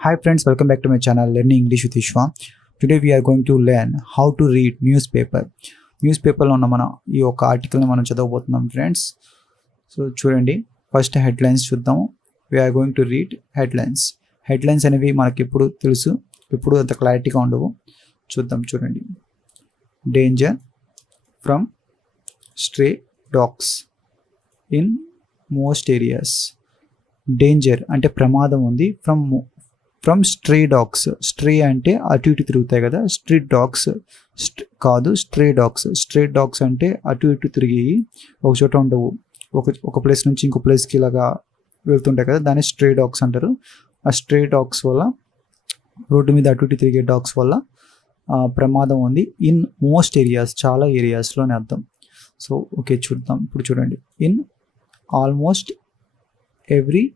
Hi friends, welcome back to my channel Learning English with Ishwa. Today we are going to learn how to read newspaper. న్యూస్పేపర్లో ఉన్న మన ఈ యొక్క ఆర్టికల్ని మనం చదవబోతున్నాం ఫ్రెండ్స్. సో చూడండి, ఫస్ట్ హెడ్లైన్స్ చూద్దాము. We're going to read headlines. Headlines అనేవి మనకి ఎప్పుడు తెలుసు, ఎప్పుడు అంత క్లారిటీగా ఉండవు. చూద్దాం, చూడండి. Danger from stray dogs in most areas. Danger అంటే ప్రమాదం ఉంది. From stray dogs. స్ట్రే అంటే అటు ఇటు తిరుగుతాయి కదా, స్ట్రీట్ డాగ్స్ కాదు, స్ట్రే డాగ్స్. స్ట్రే డాగ్స్ అంటే అటు ఇటు తిరిగి ఒక చోట ఉండవు, ఒక ప్లేస్ నుంచి ఇంకో ప్లేస్కి ఇలాగా వెళ్తుంటాయి కదా, దాన్ని స్ట్రే డాగ్స్ అంటారు. ఆ స్ట్రే డాగ్స్ వల్ల, రోడ్డు మీద అటు ఇటు తిరిగే డాగ్స్ వల్ల ప్రమాదం ఉంది. ఇన్ మోస్ట్ ఏరియాస్, చాలా ఏరియాస్లోనే అర్థం. సో ఓకే, చూద్దాం. ఇప్పుడు చూడండి, in almost every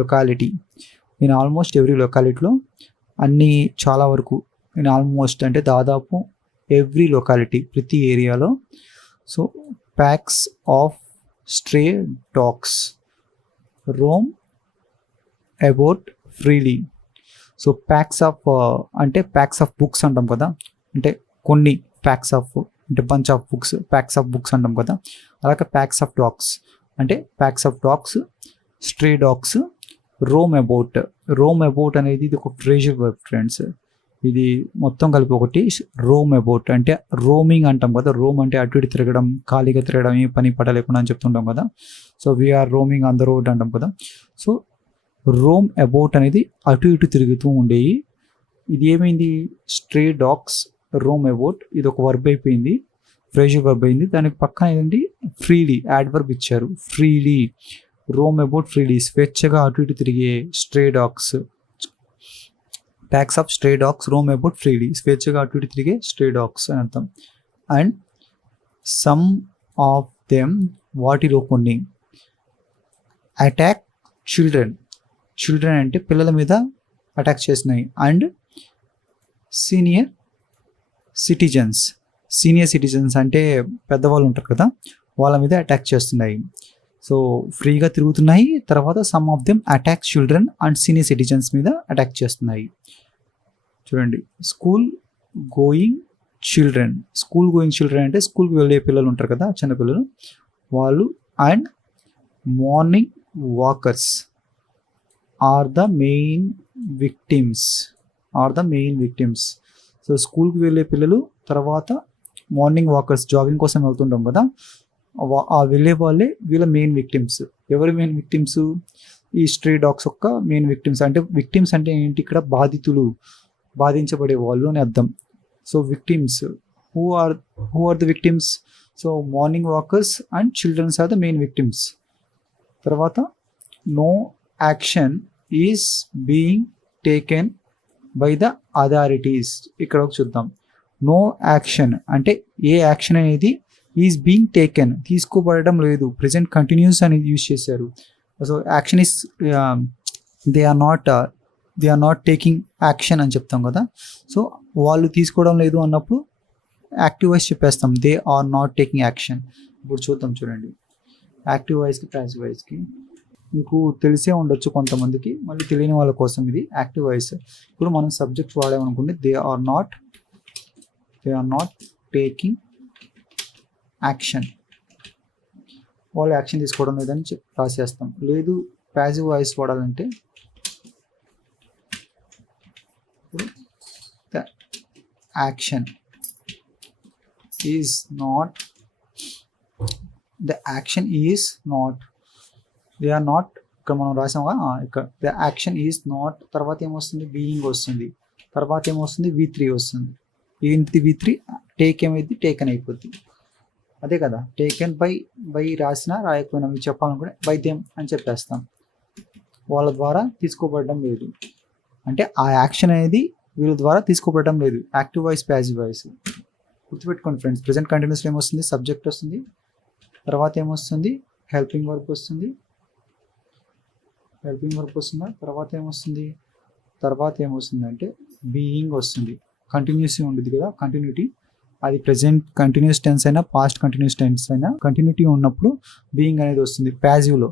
locality. In almost every లొకాలిటీలో, అన్ని చాలా వరకు, ఇన్ ఆల్మోస్ట్ అంటే దాదాపు, ఎవ్రీ లొకాలిటీ ప్రతి ఏరియాలో. So packs of stray dogs Rome about freely. So packs of అంటే ప్యాక్స్ ఆఫ్ బుక్స్ అంటాం కదా, అంటే కొన్ని ప్యాక్స్ ఆఫ్ అంటే bunch of books, packs of books అంటాం కదా, అలాగే ప్యాక్స్ ఆఫ్ డాగ్స్ అంటే packs of dogs, stray dogs Rome about. Rome about అనేది ఇది ఒక ఫ్రేజల్ వర్బ్ ఫ్రెండ్స్. ఇది మొత్తం కలిపి ఒకటి. రోమ్ అబౌట్ అంటే రోమింగ్ అంటాం కదా, రోమ్ అంటే అటు ఇటు తిరగడం, ఖాళీగా తిరగడం, ఏ పని పడ లేకుండా అని చెప్తుంటాం కదా. So we're roaming on the road అంటాం కదా. సో రోమ్ అబౌట్ అనేది అటు ఇటు తిరుగుతూ ఉండేవి. ఇది ఏమైంది, స్ట్రే డాగ్స్ రోమ్ అబౌట్, ఇది ఒక వర్బ్ అయిపోయింది, ఫ్రేజల్ వర్బ్ అయింది. దానికి పక్కన ఏంటంటే ఫ్రీలీ యాడ్వర్బ్ ఇచ్చారు. ఫ్రీలీ, రోమ్ అబౌట్ ఫ్రీలీ, స్వేచ్ఛగా అటు ఇటు తిరిగే stray dogs. Packs of stray dogs Rome about freely, స్వేచ్ఛగా అటు ఇటు తిరిగే స్ట్రే డాగ్స్ అని అర్థం. అండ్ సమ్ ఆఫ్ దెమ్, వాటిలో కొన్ని, అటాక్ చిల్డ్రన్. చిల్డ్రన్ అంటే పిల్లల మీద అటాక్ చేసినాయి. And senior citizens. Senior citizens అంటే పెద్దవాళ్ళు ఉంటారు కదా, వాళ్ళ మీద అటాక్ చేస్తున్నాయి. సో ఫ్రీగా తిరుగుతున్నాయి. తర్వాత some of them attack children and senior citizens మీద అటాక్ చేస్తున్నాయి. చూడండి, school going children. School going children అంటే స్కూల్కి వెళ్ళే పిల్లలు ఉంటారు కదా, చిన్నపిల్లలు, వాళ్ళు. And morning walkers are the main victims. So స్కూల్కి వెళ్ళే పిల్లలు, తర్వాత మార్నింగ్ వాకర్స్, జాగింగ్ కోసం వెళ్తుంటాం కదా, ఆ వెళ్ళే వాళ్ళే వీళ్ళ మెయిన్ విక్టిమ్స్. ఎవరి మెయిన్ విక్టిమ్స్? ఈ స్ట్రే డాగ్స్ యొక్క మెయిన్ విక్టిమ్స్. అంటే విక్టిమ్స్ అంటే ఏంటి, ఇక్కడ బాధితులు, బాధించబడే వాళ్ళు అని అర్థం. So victims, who are the victims? So morning walkers and childrens are the main victims. తర్వాత no action is being taken by the authorities. ఇక్కడ ఒక చూద్దాం. నో యాక్షన్ అంటే ఏ యాక్షన్ అనేది ఈజ్ బీయింగ్ టేకెన్, తీసుకోబడడం లేదు. ప్రెజెంట్ కంటిన్యూస్ అని యూజ్ చేశారు. So action is, they are not taking action అని చెప్తాం కదా. సో వాళ్ళు తీసుకోవడం లేదు అన్నప్పుడు యాక్టివ్ వాయిస్ చెప్పేస్తాం, they are not taking action. ఇప్పుడు చూద్దాం, చూడండి. యాక్టివ్ వాయిస్కి ప్యాసివ్ వాయిస్కి మీకు తెలిసే ఉండొచ్చు కొంతమందికి, మళ్ళీ తెలియని వాళ్ళ కోసం ఇది యాక్టివ్ వాయిస్. ఇప్పుడు మనం సబ్జెక్ట్ వాడామనుకోండి, they are not taking action, వాళ్ళు యాక్షన్ తీసుకోవడం లేదని రాసేస్తాం. లేదు ప్యాసివ్ వాయిస్ వాడాలంటే, the action is not, they are not. ఇక్కడ మనం రాసాముగా, ఇక్కడ ద యాక్షన్ ఈజ్ నాట్, తర్వాత ఏమొస్తుంది, బీయింగ్ వస్తుంది, తర్వాత ఏమొస్తుంది, V3 వస్తుంది. ఏంటి V3? టేక్ ఏమైంది, టేకన్ అయిపోద్ది. అదే కదా, టేకెన్ బై రాసినా రాయకపోయినా మీకు చెప్పాలనుకుంటే బై దెమ్ అని చెప్పేస్తాం. వాళ్ళ ద్వారా తీసుకోబడడం లేదు అంటే ఆ యాక్షన్ అనేది వీళ్ళ ద్వారా తీసుకోబడడం లేదు. యాక్టివ్ వాయిస్, ప్యాసివ్ వాయిస్ గుర్తుపెట్టుకోండి ఫ్రెండ్స్. ప్రెజెంట్ కంటిన్యూస్లో ఏమొస్తుంది, సబ్జెక్ట్ వస్తుంది, తర్వాత ఏమొస్తుంది, హెల్పింగ్ వర్బ్ వస్తుంది, తర్వాత ఏమొస్తుంది అంటే బీయింగ్ వస్తుంది. కంటిన్యూస్ ఉంటుంది కదా, కంటిన్యూటీ. అది ప్రెజెంట్ కంటిన్యూస్ టెన్స్ అయినా, పాస్ట్ కంటిన్యూస్ టెన్స్ అయినా, కంటిన్యూటీ ఉన్నప్పుడు బీయింగ్ అనేది వస్తుంది ప్యాసివ్లో.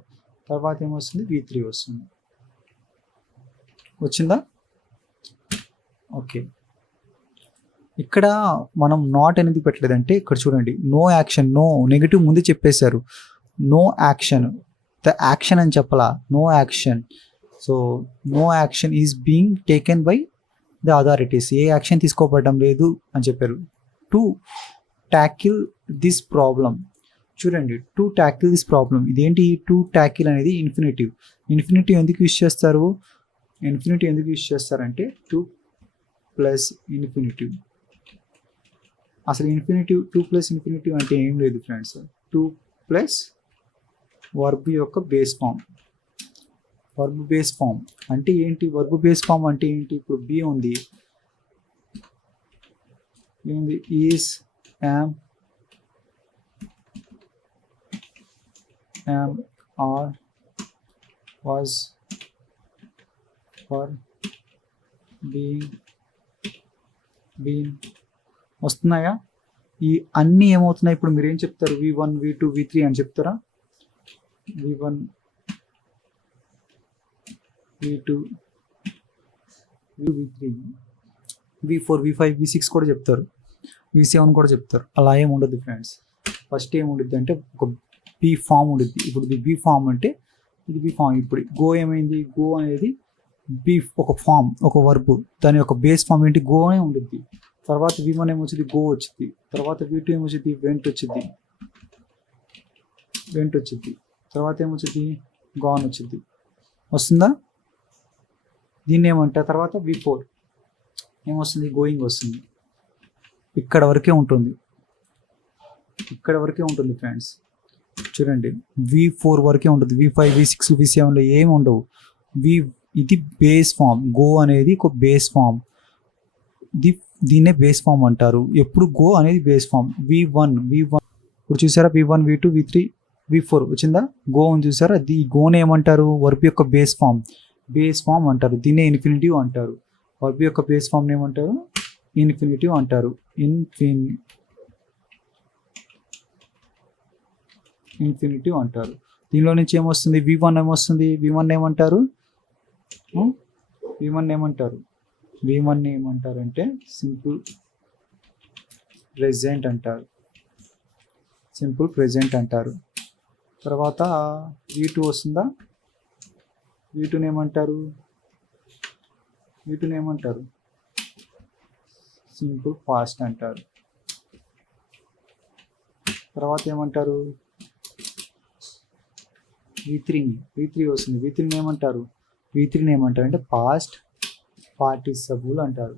తర్వాత ఏమొస్తుంది, V3 వస్తుంది. వచ్చిందా? ఓకే, ఇక్కడ మనం నాట్ అనేది పెట్టలేదంటే ఇక్కడ చూడండి, నో యాక్షన్, నో నెగిటివ్ ముందు చెప్పేశారు. నో యాక్షన్, ద యాక్షన్ అని చెప్పలా, no action. So no action is being taken by the authorities, ఏ యాక్షన్ తీసుకోబడడం లేదు అని చెప్పారు. టు ట్యాకిల్ దిస్ ప్రాబ్లం, చూడండి టు ట్యాకిల్ దిస్ ప్రాబ్లం, ఇదేంటి టు ట్యాకిల్ అనేది ఇన్ఫినిటివ్. ఇన్ఫినిటివ్ ఎందుకు యూజ్ చేస్తారు, ఇన్ఫినిటివ్ ఎందుకు యూజ్ చేస్తారంటే టు ప్లస్ ఇన్ఫినిటివ్. అసలు ఇన్ఫినిటివ్, టూ ప్లస్ ఇన్ఫినిటివ్ అంటే ఏం లేదు ఫ్రెండ్స్, టూ ప్లస్ వర్బ్ యొక్క base form. Verb base form అంటే ఏంటి, వర్బ్ బేస్ ఫామ్ అంటే ఏంటి, ఇప్పుడు బి ఉంది, ఏముంది, is, am, are, was, for, being, been వస్తున్నాయా? ఈ అన్నీ ఏమవుతున్నాయి ఇప్పుడు మీరు ఏం చెప్తారు, V1 V2 V3 అని చెప్తారా? V1 V2 V3 V4 V5 V6 కూడా చెప్తారు, V7 కూడా చెప్తారు. అలా ఏమి ఉండదు ఫ్రెండ్స్. ఫస్ట్ ఏముంటుంది అంటే ఒక బి ఫామ్ ఉంటుంది. ఇప్పుడు ఇది బి ఫామ్ అంటే ఇది బి ఫామ్. ఇప్పుడు గో ఏమైంది, గో అనేది బి ఒక ఫామ్, ఒక వర్బ్, దాని యొక్క బేస్ ఫామ్ ఏంటి, గో అనే ఉంటుంది. తర్వాత V1 ఏమొచ్చింది, గో వచ్చింది. తర్వాత V2 ఏమొచ్చింది, వెంట్ వచ్చింది, వెంట్ వచ్చింది. తర్వాత ఏమొచ్చింది, గాన్ వచ్చింది. వస్తుందా? దీన్ని ఏమంటారు? తర్వాత V4 ఏమొస్తుంది, గోయింగ్ వస్తుంది. ఇక్కడ వరకే ఉంటుంది, ఇక్కడ వరకే ఉంటుంది ఫ్రెండ్స్. చూడండి V4 వరకే ఉంటుంది, V5 V6 V7లో ఏమి ఉండవు. ఇది బేస్ ఫామ్, గో అనేది ఒక బేస్ ఫామ్, దీన్నే బేస్ ఫామ్ అంటారు. ఎప్పుడు గో అనేది బేస్ ఫామ్. V1 ఇప్పుడు చూసారా, V1 V2 V3 V4 వచ్చిందా, గో అని చూసారా, ఈ గోని ఏమంటారు, వర్బ్ యొక్క బేస్ ఫామ్, బేస్ ఫామ్ అంటారు. దీన్నే ఇన్ఫినిటివ్ అంటారు. వర్బ్ యొక్క బేస్ ఫామ్ ఏమంటారు, ఇన్ఫినిటివ్ అంటారు. ఇన్ఫినిటివ్ అంటారు. దీనిలో నుంచి ఏమొస్తుంది, V1 ఏమొస్తుంది, V1 ఏమంటారు, V1 ఏమంటారు, V1 ఏమంటారంటే సింపుల్ ప్రెజెంట్ అంటారు, సింపుల్ ప్రెజెంట్ అంటారు. తర్వాత V2 వస్తుందా, V2 ఏమంటారు, V2 ఏమంటారు, సింపుల్ పాస్ట్ అంటారు. తర్వాత ఏమంటారు, V3 వస్తుంది, V3 ఏమంటారు, V3 ఏమంటారు అంటే పాస్ట్ పార్టిసిపుల్ అంటారు,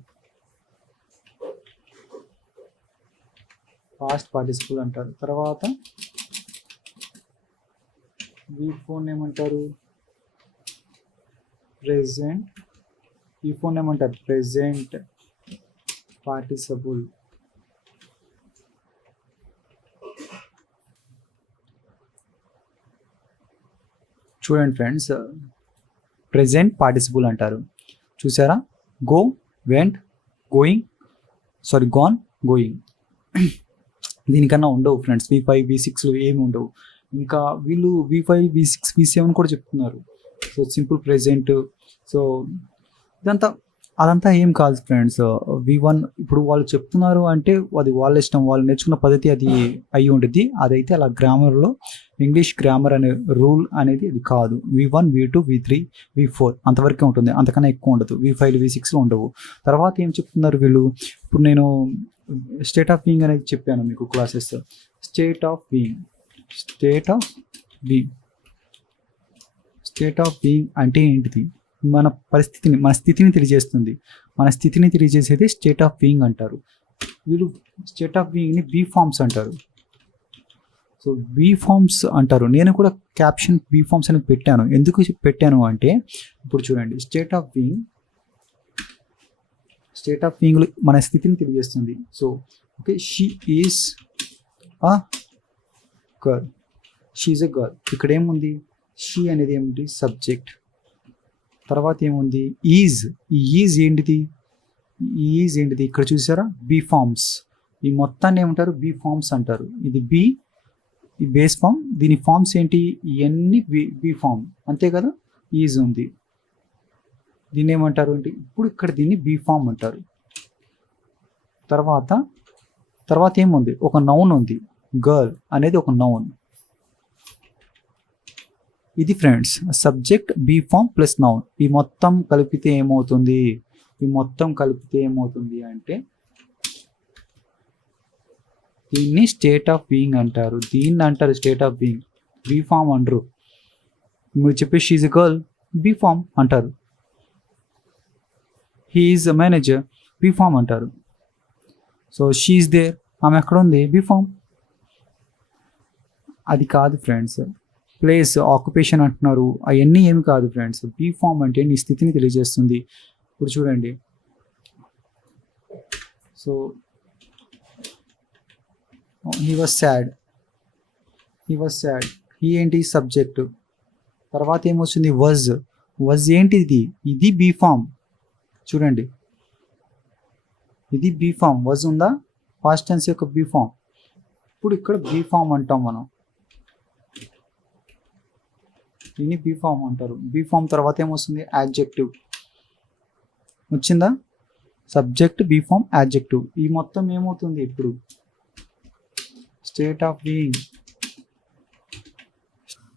పాస్ట్ పార్టిసిపుల్ అంటారు. తర్వాత V4 ఏమంటారు, ప్రెజెంట్, V4 ఏమంటారు, ప్రెజెంట్ పార్టిసిపుల్. చూడండి ఫ్రెండ్స్, ప్రెజెంట్ పార్టిసిపుల్ అంటారు. చూసారా, go, vent, going, sorry gone, going. దీనికన్నా ఉండవు ఫ్రెండ్స్, V5 V6 ఏమి ఉండవు. ఇంకా వీళ్ళు V5 V6 V7 కూడా చెప్తున్నారు. సో సింపుల్ ప్రెజెంట్, సో అదంతా ఏం కాదు ఫ్రెండ్స్. V1 ఇప్పుడు వాళ్ళు చెప్తున్నారు అంటే అది వాళ్ళ ఇష్టం, వాళ్ళు నేర్చుకున్న పద్ధతి అది అయి ఉంటుంది. అదైతే అలా గ్రామర్లో ఇంగ్లీష్ గ్రామర్ అనే రూల్ అనేది అది కాదు. V1 V2 V3 V4 అంతవరకే ఉంటుంది, అంతకన్నా ఎక్కువ ఉండదు. V5 V6లో ఉండవు. తర్వాత ఏం చెప్తున్నారు వీళ్ళు, ఇప్పుడు నేను స్టేట్ ఆఫ్ బీయింగ్ అనేది చెప్పాను మీకు classes. State of being, state of being, state of being అంటే ఏంటిది, మన పరిస్థితిని, మన స్థితిని తెలియజేస్తుంది. మన స్థితిని తెలియజేసేది స్టేట్ ఆఫ్ బీయింగ్ అంటారు. వీళ్ళు స్టేట్ ఆఫ్ బీయింగ్ని బీ ఫార్మ్స్ అంటారు. సో బీ ఫార్మ్స్ అంటారు. నేను కూడా క్యాప్షన్ బీ ఫార్మ్స్ అనేది పెట్టాను. ఎందుకు పెట్టాను అంటే ఇప్పుడు చూడండి, state of being, state of being మన స్థితిని తెలియజేస్తుంది. So okay, she is a girl, she is a girl. ఇక్కడ ఏముంది, షీ అనేది ఏమిటి, సబ్జెక్ట్. తర్వాత ఏముంది, ఈజ్. ఈ ఈజ్ ఏంటిది, ఈజ్ ఏంటిది, ఇక్కడ చూసారా, బీ ఫార్మ్స్. ఈ మొత్తాన్ని ఏమంటారు, బీ ఫార్మ్స్ అంటారు. ఇది బీ, ఈ బేస్ ఫామ్, దీని ఫార్మ్స్ ఏంటి, ఇవన్నీ బీ ఫామ్, అంతే కదా. ఈజ్ ఉంది, దీన్ని ఏమంటారు అంటే ఇప్పుడు ఇక్కడ దీన్ని బీ ఫామ్ అంటారు. తర్వాత ఏముంది, ఒక నౌన్ ఉంది, గర్ల్ అనేది ఒక నౌన్. ఇది friends subject be form plus noun. ఈ మొత్తం కలిపితే ఏమవుతుంది అంటే దీన్ని స్టేట్ ఆఫ్ బీయింగ్ అంటారు. State of being. Be form అంటారు. మీరు చెప్పే she's a girl, be form అంటారు. He is a manager, be form అంటారు. సో షీఈ్ దేర్, ఆమె ఎక్కడ ఉంది, బీ ఫామ్. అది కాదు ఫ్రెండ్స్. ప్లేస్, ఆక్యుపేషన్ అంటున్నారు, అవన్నీ ఏమి కాదు ఫ్రెండ్స్. బీ ఫామ్ అంటే నీ స్థితిని తెలియజేస్తుంది. ఇప్పుడు చూడండి, so he was sad. He ఏంటి, సబ్జెక్ట్. తర్వాత ఏమొచ్చింది, వజ్ ఏంటిది, ఇది బీ ఫామ్. చూడండి, ఇది బీ ఫామ్. వజ్ ఉందా, పాస్ట్ టెన్స్ యొక్క బీ ఫామ్. ఇప్పుడు ఇక్కడ బీ ఫామ్ అంటాం మనం. దీన్ని బీ ఫామ్ అంటారు. బీ ఫామ్ తర్వాత ఏమొస్తుంది, యాడ్జెక్టివ్ వచ్చిందా, సబ్జెక్ట్ బీ ఫామ్ యాడ్జెక్టివ్. ఈ మొత్తం ఏమవుతుంది ఇప్పుడు, స్టేట్ ఆఫ్ బీయింగ్.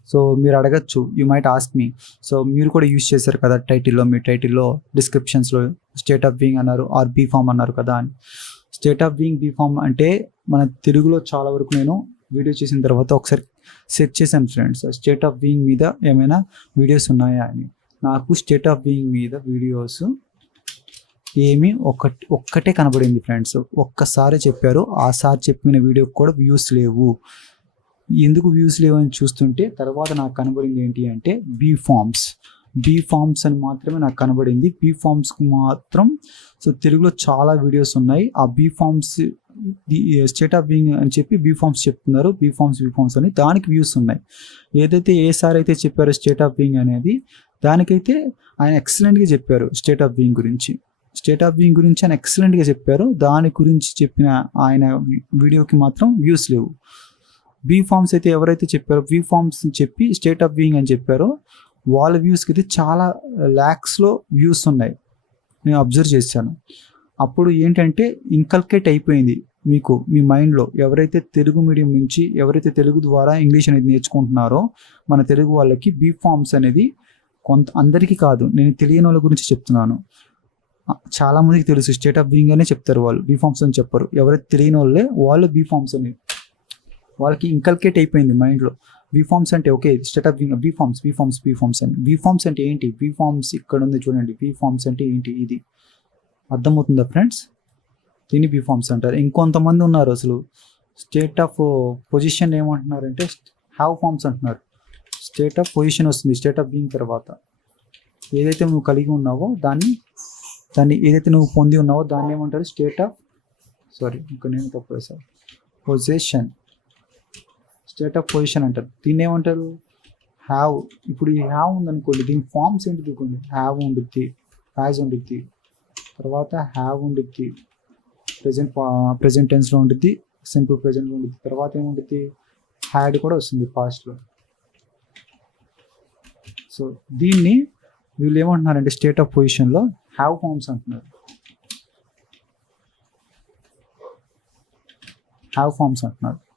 సో మీరు అడగచ్చు, you might ask me, so మీరు కూడా యూజ్ చేశారు కదా టైటిల్లో, మీ టైటిల్లో డిస్క్రిప్షన్స్లో స్టేట్ ఆఫ్ బీయింగ్ అన్నారు ఆర్ బీ ఫామ్ అన్నారు కదా అని. State of being be form అంటే మన తెలుగులో చాలా వరకు నేను వీడియో చేసిన తర్వాత ఒకసారి సెర్చ్ చేశాను ఫ్రెండ్స్, స్టేట్ ఆఫ్ బీయింగ్ మీద ఏమైనా వీడియోస్ ఉన్నాయా అని. నాకు స్టేట్ ఆఫ్ బీయింగ్ మీద వీడియోస్ ఏమి ఒక్కటే కనబడింది ఫ్రెండ్స్. ఒక్కసారి చెప్పారు, ఆ సార్ చెప్పిన వీడియోకి కూడా వ్యూస్ లేవు. ఎందుకు వ్యూస్ లేవని చూస్తుంటే తర్వాత నాకు కనబడింది ఏంటి అంటే బీ ఫామ్స్ అని మాత్రమే నాకు కనబడింది. బీ ఫామ్స్కి మాత్రం సో తెలుగులో చాలా వీడియోస్ ఉన్నాయి. ఆ be forms state of being అని చెప్పి బీ ఫామ్స్ చెప్తున్నారు, బీ ఫామ్స్ అని, దానికి వ్యూస్ ఉన్నాయి. ఏదైతే ఏ సార్ అయితే చెప్పారో స్టేట్ ఆఫ్ బీయింగ్ అనేది, దానికైతే ఆయన ఎక్సలెంట్గా చెప్పారు. స్టేట్ ఆఫ్ బీయింగ్ గురించి ఆయన ఎక్సలెంట్గా చెప్పారు. దాని గురించి చెప్పిన ఆయన వీడియోకి మాత్రం వ్యూస్ లేవు. బీ ఫామ్స్ అయితే ఎవరైతే చెప్పారో, బీ ఫామ్స్ చెప్పి స్టేట్ ఆఫ్ బీయింగ్ అని చెప్పారో వాళ్ళ వ్యూస్కి అయితే చాలా ల్యాక్స్లో వ్యూస్ ఉన్నాయి. నేను అబ్జర్వ్ చేశాను. అప్పుడు ఏంటంటే ఇన్కల్కేట్ అయిపోయింది మీకు మీ మైండ్లో. ఎవరైతే తెలుగు మీడియం నుంచి, ఎవరైతే తెలుగు ద్వారా ఇంగ్లీష్ అనేది నేర్చుకుంటున్నారో మన తెలుగు వాళ్ళకి బీ ఫామ్స్ అనేది అందరికీ కాదు, నేను తెలియని వాళ్ళ గురించి చెప్తున్నాను. చాలా మందికి తెలుసు స్టేట్ ఆఫ్ బీయింగ్ అనే చెప్తారు వాళ్ళు, బీ ఫామ్స్ అని చెప్పరు. ఎవరైతే తెలియని వాళ్ళే వాళ్ళు బీ ఫామ్స్ అని, వాళ్ళకి ఇంకల్కేట్ అయిపోయింది మైండ్లో. బీ ఫామ్స్ అంటే okay, state of being be forms అని. బీ ఫామ్స్ అంటే ఏంటి, బీ ఫామ్స్ ఇక్కడ ఉంది చూడండి. బీ ఫామ్స్ అంటే ఏంటి, ఇది అర్థమవుతుందా ఫ్రెండ్స్? దీన్ని బీ ఫామ్స్ అంటారు. ఇంకొంతమంది ఉన్నారు అసలు స్టేట్ ఆఫ్ పొజిషన్ ఏమంటున్నారంటే హ్యావ్ ఫామ్స్ అంటున్నారు. స్టేట్ ఆఫ్ పొజిషన్ వస్తుంది స్టేట్ ఆఫ్ బీయింగ్ తర్వాత. ఏదైతే నువ్వు కలిగి ఉన్నావో దాన్ని ఏదైతే నువ్వు పొంది ఉన్నావో దాన్ని ఏమంటారు, స్టేట్ ఆఫ్ ఇంకా నేను తప్పు వేసాను, పొజిషన్. స్టేట్ ఆఫ్ పొజిషన్ అంటారు. దీన్ని ఏమంటారు, హ్యావ్. ఇప్పుడు ఈ హ్యావ్ ఉందనుకోండి, దీని ఫామ్స్ ఏంటి చూడండి. హ్యావ్ ఉండిద్ది, హ్యాజ్ ఉండిద్ది, తర్వాత హ్యావ్ ఉండిద్ది, ప్రెజెంట్ టెన్స్లో ఉండిద్ది, సింపుల్ ప్రెజెంట్లో ఉండిద్ది, తర్వాత ఏముండిద్ది, హ్యాడ్ కూడా వస్తుంది పాస్ట్లో. సో దీన్ని వీళ్ళు ఏమంటున్నారంటే స్టేట్ ఆఫ్ పొజిషన్లో హ్యావ్ ఫామ్స్ అంటున్నారు.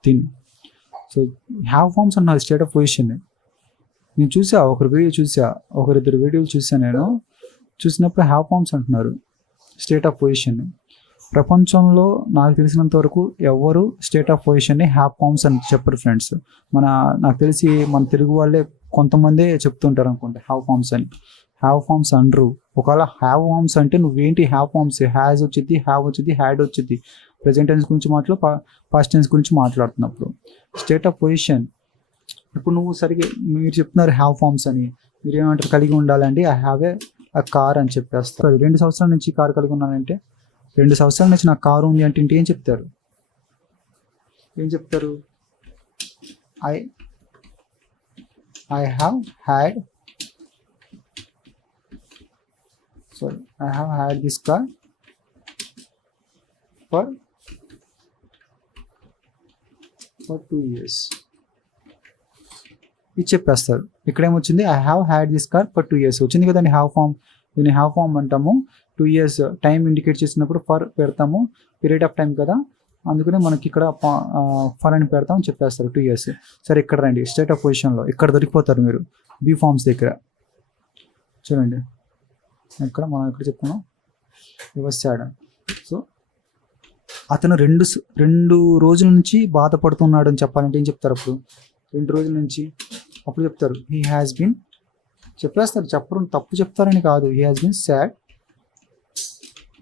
దీన్ని సో హ్యావ్ ఫామ్స్ అన్నారు స్టేట్ ఆఫ్ పొజిషన్. నేను చూసా, ఒకరిద్దరు వీడియోలు చూసాను. నేను చూసినప్పుడు హ్యావ్ ఫామ్స్ అంటున్నారు స్టేట్ ఆఫ్ పొజిషన్. ప్రపంచంలో నాకు తెలిసినంత వరకు ఎవరు స్టేట్ ఆఫ్ పొజిషన్ని హ్యావ్ ఫామ్స్ అని చెప్పరు ఫ్రెండ్స్. నాకు తెలిసి మన తెలుగు వాళ్ళే కొంతమందే చెప్తుంటారు అనుకుంటే హ్యావ్ ఫామ్స్ అని. హ్యావ్ ఫామ్స్ అనరు. ఒకవేళ హ్యావ్ ఫామ్స్ అంటే నువ్వేంటి, హ్యావ్ ఫామ్స్ హ్యాజ్ వచ్చింది, హ్యావ్ వచ్చింది, హ్యాడ్ వచ్చింది. ప్రెజెంట్ టెన్స్ గురించి పాస్ట్ టెన్స్ గురించి మాట్లాడుతున్నప్పుడు స్టేట్ ఆఫ్ పొజిషన్. ఇప్పుడు నువ్వు సరిగ్గా మీరు చెప్తున్నారు హ్యావ్ ఫామ్స్ అని, మీరు ఏమంటారు, కలిగి ఉండాలండి, ఐ హ్యావ్ ఏ కార్ అని చెప్పేస్తారు. 2 సంవత్సరాల నుంచి కారు కలిగి ఉన్నానంటే, 2 సంవత్సరాల నుంచి నాకు కారు ఉంది అంటే ఏం చెప్తారు, I have had this car for 2 years. ఇది చెప్పేస్తారు. ఇక్కడ ఏమొచ్చింది, I have had this car for 2 years వచ్చింది కదండి హ్యావ్ ఫామ్. దీన్ని హ్యావ్ ఫామ్ అంటాము. 2 years టైం ఇండికేట్ చేసినప్పుడు ఫర్ పెడతాము, పీరియడ్ ఆఫ్ టైం కదా, అందుకనే మనకి ఇక్కడ ఫర్ అని పెడతాం చెప్పేస్తారు 2 years. సరే ఇక్కడ రండి, స్టేట్ ఆఫ్ పొజిషన్లో ఇక్కడ దొరికిపోతారు మీరు బీ ఫార్మ్స్ దగ్గర. చూడండి ఇక్కడ మనం ఎక్కడ చెప్పుకున్నాం, వ్యవసాయ. సో అతను 2 రోజుల నుంచి బాధపడుతున్నాడు అని చెప్పాలంటే ఏం చెప్తారు అప్పుడు? 2 రోజుల నుంచి అప్పుడు చెప్తారు హీ హ్యాస్ బీన్, చెప్పేస్తారు, చెప్పడం తప్పు చెప్తారని కాదు. He has been sad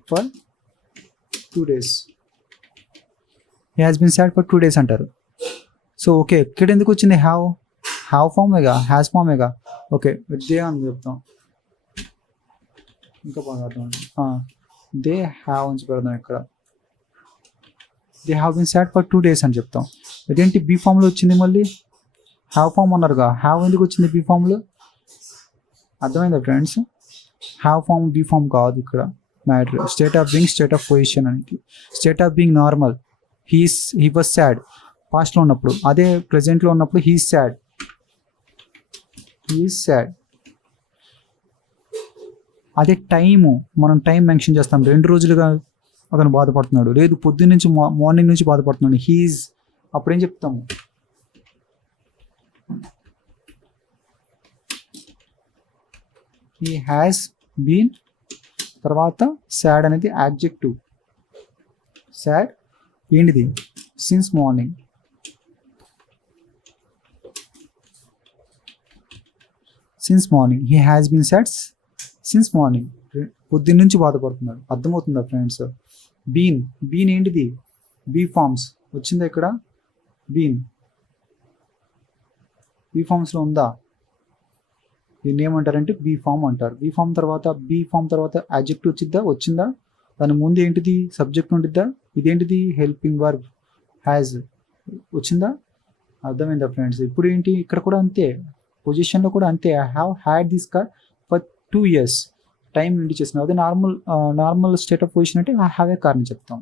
for 2 days. He has been sad for 2 days అంటారు. సో ఓకే, ఇక్కడ ఎందుకు వచ్చింది హ్యావ్ ఫామేగా, హ్యాస్ ఫామేగా. ఓకే దే అని చెప్తాం, ఇంకా బాగా అర్థం. దే హ్యావ్ అని పెడదాం ఇక్కడ, they have been sad for 2 days అని చెప్తాం. ఇదేంటి బీ ఫామ్లో వచ్చింది, మళ్ళీ హ్యావ్ ఫామ్ అన్నారుగా, హ్యావ్ ఎందుకు వచ్చింది బీ ఫామ్లో? అర్థమైందా friends? Have form be form కాదు ఇక్కడ matter. State of being, state of position అనేది. State of being normal, he was sad పాస్ట్లో ఉన్నప్పుడు, అదే ప్రెజెంట్లో ఉన్నప్పుడు హీ సాడ్. అదే టైము, మనం టైం మెన్షన్ చేస్తాం. 2 రోజులుగా అతను బాధపడుతున్నాడు, లేదు పొద్దున్న నుంచి మార్నింగ్ నుంచి బాధపడుతున్నాడు, హీఈస్, అప్పుడేం చెప్తాము? హీ హ్యాస్ బీన్, తర్వాత సాడ్ అనేది యాడ్జెక్టివ్. సాడ్ ఏంటిది? Since morning. He has been sad since morning, పొద్దున్న నుంచి బాధపడుతున్నాడు. అర్థమవుతుందా ఫ్రెండ్స్? బీన్ ఏంటిది? బీ ఫార్మ్స్ వచ్చిందా ఇక్కడ? బీ ఫార్మ్స్లో ఉందా? దీన్ని ఏమంటారంటే బీ ఫామ్ అంటారు. బీ ఫామ్ తర్వాత యాడ్జెక్టివ్ వచ్చిందా? దాని ముందు ఏంటిది? సబ్జెక్ట్ ఉండిద్దా? ఇదేంటిది? హెల్పింగ్ వర్బ్ హ్యాజ్ వచ్చిందా? అర్థమైందా ఫ్రెండ్స్? ఇప్పుడు ఏంటి ఇక్కడ కూడా అంతే, పొజిషన్లో కూడా అంతే. I have had this car for 2 years time ఇండి చేసిన. అదే నార్మల్ స్టేట్ ఆఫ్ పొజిషన్ అంటే ఐ హ్యావ్ ఏ కార్ అని చెప్తాం.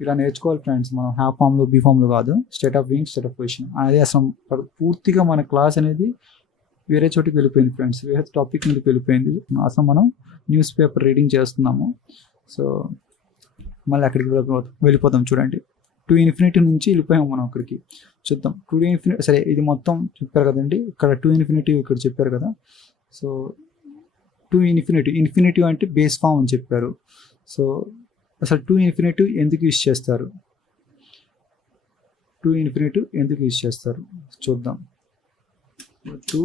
ఇలా నేర్చుకోవాలి ఫ్రెండ్స్ మనం, హ్యావ్ ఫామ్లో బీ ఫామ్లో కాదు. State of being, state of position అనేది అసలు పూర్తిగా మన క్లాస్ అనేది వేరే చోటికి వెళ్ళిపోయింది ఫ్రెండ్స్, వేరే టాపిక్ మీద వెళ్ళిపోయింది. అసలు మనం న్యూస్ పేపర్ రీడింగ్ చేస్తున్నాము. సో మళ్ళీ అక్కడికి వెళ్ళిపోతాం. చూడండి, టు ఇన్ఫినిటీ నుంచి వెళ్ళిపోయాం మనం అక్కడికి. చూద్దాం టు ఇన్ఫినిటీ. సరే ఇది మొత్తం చెప్పారు కదండి, ఇక్కడ టు ఇన్ఫినిటీ ఇక్కడ చెప్పారు కదా. సో టు ఇన్ఫినిటీ అంటే బేస్ ఫామ్ అని చెప్పారు. సో అసలు టు ఇన్ఫినిటీ ఎందుకు యూజ్ చేస్తారు? చూద్దాం. టు